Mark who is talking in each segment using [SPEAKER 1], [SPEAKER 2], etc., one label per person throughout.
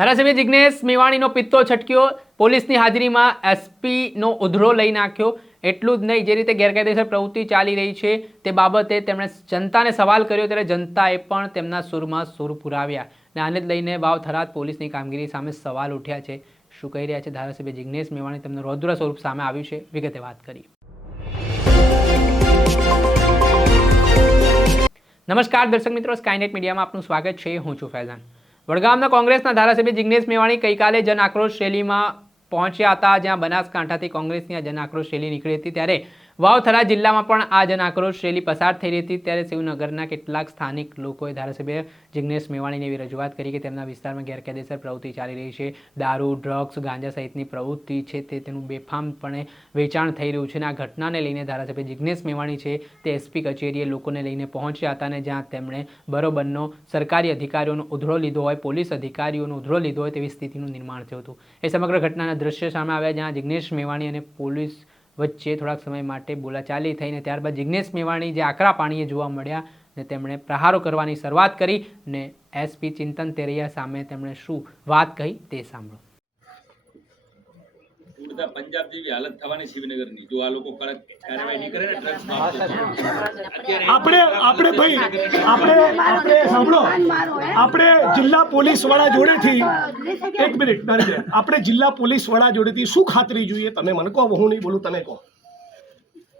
[SPEAKER 1] ધારાસભ્ય જિજ્ઞેશ મેવાણીનો પિત્તો છટક્યો. પોલીસની હાજરીમાં એસપીનો ઉધરો લઈ નાખ્યો. એટલું જ નહીં, જે રીતે ગેરકાયદેસર પ્રવૃત્તિ ચાલી રહી છે તે બાબતે તેમણે જનતાને સવાલ કર્યો, ત્યારે જનતાએ પણ તેમના સુરમાં સુર પુરાવ્યા. અને આને જ લઈને વાવ થરાદ પોલીસની કામગીરી સામે સવાલ ઉઠ્યા છે. શું કહી રહ્યા છે ધારાસભ્ય જિજ્ઞેશ મેવાણી? તેમનું રૌદ્ર સ્વરૂપ સામે આવ્યું છે. વિગતે વાત કરી નમસ્કાર દર્શક મિત્રો સ્કાયનેટ મીડિયામાં આપનું સ્વાગત છે. હું છું ફૈઝાન. વડગામના કોંગ્રેસના ધારાસભ્ય જિગ્નેશ મેવાણી ગઈકાલે જન આક્રોશ રેલીમાં પહોંચ્યા હતા, જ્યાં બનાસકાંઠાથી કોંગ્રેસની આ જન આક્રોશ રેલી નીકળી હતી. ત્યારે વાવથરા જિલ્લામાં પણ આ જન આક્રોશ રેલી પસાર થઈ રહી હતી. ત્યારે શિવનગરના કેટલાક સ્થાનિક લોકોએ ધારાસભ્ય જિગ્નેશ મેવાણીને એવી રજૂઆત કરી કે તેમના વિસ્તારમાં ગેરકાયદેસર પ્રવૃત્તિ ચાલી રહી છે. દારૂ, ડ્રગ્સ, ગાંજા સહિતની પ્રવૃત્તિ છે તે તેનું બેફામપણે વેચાણ થઈ રહ્યું છે અને આ ઘટનાને લઈને ધારાસભ્ય જિગ્નેશ મેવાણી છે તે એસપી કચેરીએ લોકોને લઈને પહોંચ્યા હતા અને જ્યાં તેમણે બરોબરનો સરકારી અધિકારીઓનો ઉધરો લીધો હોય, પોલીસ અધિકારીઓનો ઉધરો લીધો હોય તેવી સ્થિતિનું નિર્માણ થયું હતું. એ સમગ્ર ઘટનાના દ્રશ્ય સામે આવ્યા જ્યાં જિગ્નેશ મેવાણી અને પોલીસ વચ્ચે થોડાક સમય માટે બોલાચાલી થઈને ત્યારબાદ જિજ્ઞેશ મેવાણી જે આકરા પાણીએ જોવા મળ્યા ને તેમણે પ્રહારો કરવાની શરૂઆત કરી ને એસપી ચિંતન તેરૈયા સામે તેમણે શું વાત કહી તે સાંભળો.
[SPEAKER 2] ઉડતા પંજાબ જેવી હાલત થવાની શિવનગરની. જો આ લોકો કડક કાર્યવાહી નહીં કરે ને ડ્રગ્સ
[SPEAKER 3] આપણે આપણે ભાઈ આપણે આપણે સાંભળો. આપણે જિલ્લા પોલીસ વડા જોડેથી એક મિનિટ આપણે જિલ્લા પોલીસ વડા જોડેથી શું ખાતરી જોઈએ? તમે મને કહો હું નહીં બોલું તમે કહો એક જ મિનિટ એક મિનિટ એક મિનિટ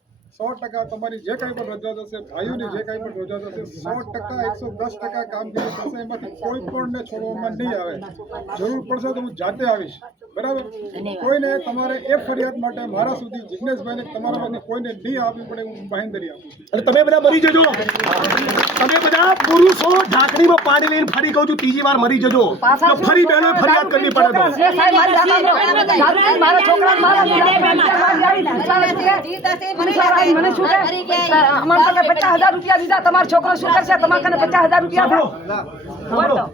[SPEAKER 4] સો ટકા તમારી જે કાંઈ પણ રજા થશે ભાઈઓની જે કાંઈ પણ રજા થશે સો ટકા, એકસો દસ ટકા કામગીરી થશે, એમાંથી કોઈ પણને છોડવામાં નહીં આવે. જરૂર પડશે તો હું જાતે આવીશ. બરાબર? કોઈને તમારે એ ફરિયાદ માટે મારા સુધી જિજ્ઞેશભાઈને પાસે કોઈને નહીં આપવી પડે હું બાહેંધરી આપું
[SPEAKER 3] અને તમે બધા મરી જજો. તમે બધા પુરુષો ઢાંકણીમાં પાણી લઈને ફરી કહું છું ત્રીજી વાર મરી જજો. તો ફરી બહેનો ફરિયાદ કરવી પડે તો.
[SPEAKER 5] તમારો છોકરો શું કરશે? તમારા કને પચાસ હજાર રૂપિયા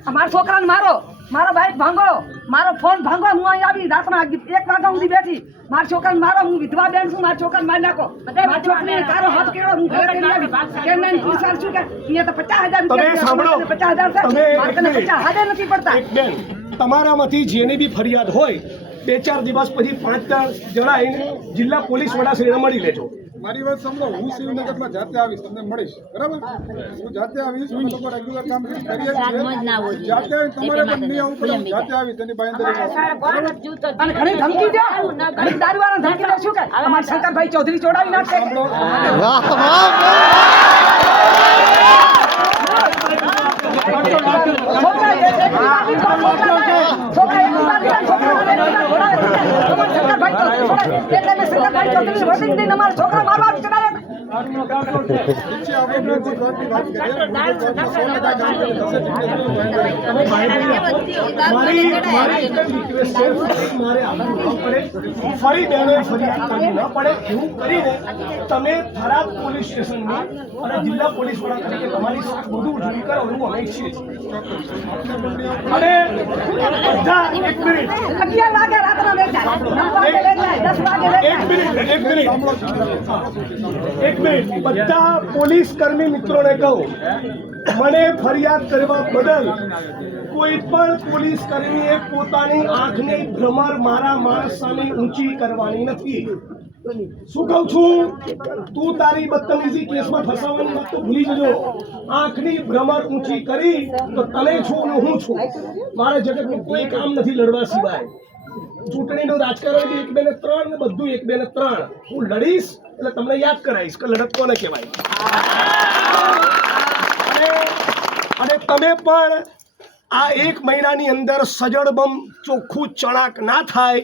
[SPEAKER 5] અમારા છોકરાને મારો. મારો બાઈક ભાંગો મારો ફોન ભાંગો હું અહીં આવી રાતના એક વાગ્યા સુધી બેઠી. મારા છોકરાને મારો હું વિધવા બેન છું મારા છોકરાને મારી નાખો. મારા છોકરીને તારો હાથ કેળો હું ઘરે કરી આવી કેમ નહીં પૂછાલ છું. કે અહીંયા તો પચાસ હજાર રૂપિયા પચાસ હજાર છે. પચાસ હજાર નથી પડતા.
[SPEAKER 3] બેન તમારામાંથી જેની બી ફરિયાદ હોય બે ચાર દિવસ પછી પાંચ જણા આવીને જિલ્લા પોલીસ વડા શ્રીને મળી લેજો.
[SPEAKER 4] મારી વાત સાંભળો હું શિવનગરમાં જાતે આવીશ તમને મળીશ બરાબર? હું જાતે આવીશ અમે લોકો રેગ્યુલર કામ કરીએ છીએ. જાતે આવીને તમારે પણ નહીં આવવું પડે હું જાતે આવીશ એની
[SPEAKER 5] ઘણી ધમકી દે ઘણી દારૂવાળા ધમકી દે શું કે અમારા શંકરભાઈ ચૌધરી ચોડાવી નાખશે છોકરા એક- એક બાજુ તો છોકરાને- છોકરા એક બાજુ તો છોકરાને ઘોડાવે છે. અમારા શંકરભાઈ ચૌધરી છોડાવે. એટલે મેં શંકરભાઈ ચૌધરીને વળગી દઈને અમારા છોકરા મારવા ચડાવ્યા
[SPEAKER 4] નીચે આપણે મૂળભૂત વાતની વાત કરીએ મૂળભૂત વાતમાં સો ટકા કામગીરી થશે જિજ્ઞેશભાઈ બાંહેધરી
[SPEAKER 3] મારી મારી એક જ રિક્વેસ્ટ છે ફરી બહેનોએ પડે એવું તમે થરાદ પોલીસ સ્ટેશનમાં અને જિલ્લા પોલીસ વડા તરીકે તમારી બધું ઉજવણી કરો અમે ઈચ્છીએ છીએ અને બધા એક મિનિટ
[SPEAKER 5] અગિયાર રાતના લઈ જાય નવ વાગે લઈ જાય દસ વાગે લઈ
[SPEAKER 3] એક મિનિટ. બધા પોલીસ કર્મી મિત્રોને કહું, મને ફરિયાદ કરવા બદલ કોઈ પણ પોલીસ કર્મીએ પોતાની આંખની ભ્રમર મારા માણસ સામે ઊંચી કરવાની નથી. શું કહું છું? તું તારી બદતમીજી કેસમાં ફસાવાની વાત તો ભૂલી જજો. આંખની ભ્રમર ઊંચી કરી તો તને છું હું છું. મારે જગતનું કોઈ કામ નથી લડવા સિવાય. ચૂંટણીનું રાજકારણ બી એક, બે ને ત્રણ ને બધું એક, બે ને ત્રણ. હું લડીશ એટલે તમને યાદ કરાવીશ કે લડત કોને કહેવાય. અને અને તમે પણ આ એક મહિનાની અંદર સજડબમ ચોખ્ખું ચણાક ના થાય.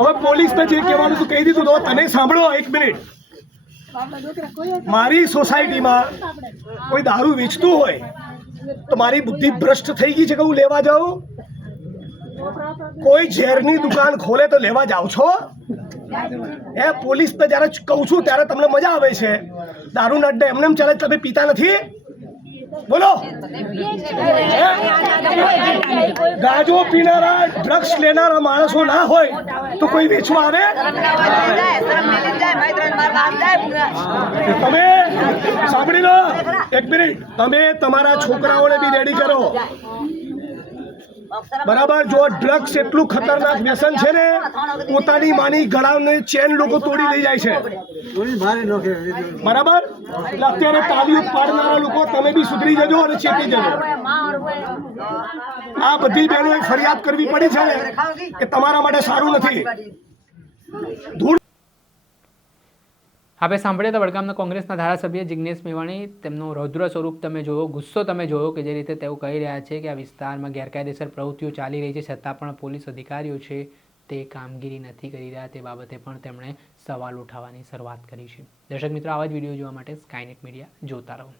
[SPEAKER 3] હવે પોલીસને જે કહેવાનું હતું કહી દીધું તો તમે સાંભળો, એક મિનિટ. મારી સોસાયટીમાં કોઈ દારૂ વેચતું હોય, તો મારી બુદ્ધિ ભ્રષ્ટ થઈ ગઈ છે કે હું લેવા જાઉં? કોઈ ઝેરની દુકાન ખોલે તો લેવા જાઓ છો? એ પોલીસને જ્યારે કહું છું, ત્યારે તમને મજા આવે છે. દારૂ અડ્ડે એમને એમ ચાલે તમે પીતા નથી? બોલો. ગાજો પીનારા ડ્રગ્સ લેનારા માણસો ના હોય તો કોઈ વેચવા આવે? તમે સાંભળી લો. એક મિનિટ. તમે તમારા છોકરાઓને બી રેડી કરો. બરાબર, જો ડ્રગ્સ એટલું ખતરનાક વ્યસન છે ને, પોતાની માની ગળાને ચેન લોકો તોડી લઈ જાય છે. બરાબર? એટલે અત્યારે તાલીઓ પાડનારા લોકો, તમે બી સુધરી જજો અને ચેતી જજો. આ બધી બહેનોએ ફરિયાદ કરવી પડી છે ને, કે તમારા માટે સારું નથી. ધૂળ
[SPEAKER 1] આપણે સાંભળ્યા હતા વડગામના કોંગ્રેસના ધારાસભ્ય જિજ્ઞેશ મેવાણી, તેમનો રૌદ્ર સ્વરૂપ તમે જોયો ગુસ્સો તમે જોયો કે જે રીતે તેઓ કહી રહ્યા છે કે આ વિસ્તારમાં ગેરકાયદેસર પ્રવૃત્તિઓ ચાલી રહી છે, છતાં પણ પોલીસ અધિકારીઓ છે તે કામગીરી નથી કરી રહ્યા. તે બાબતે પણ તેમણે સવાલ ઉઠાવવાની શરૂઆત કરી છે. દર્શક મિત્રો, આવા જ વીડિયો જોવા માટે સ્કાયનેટ મીડિયા જોતા રહો.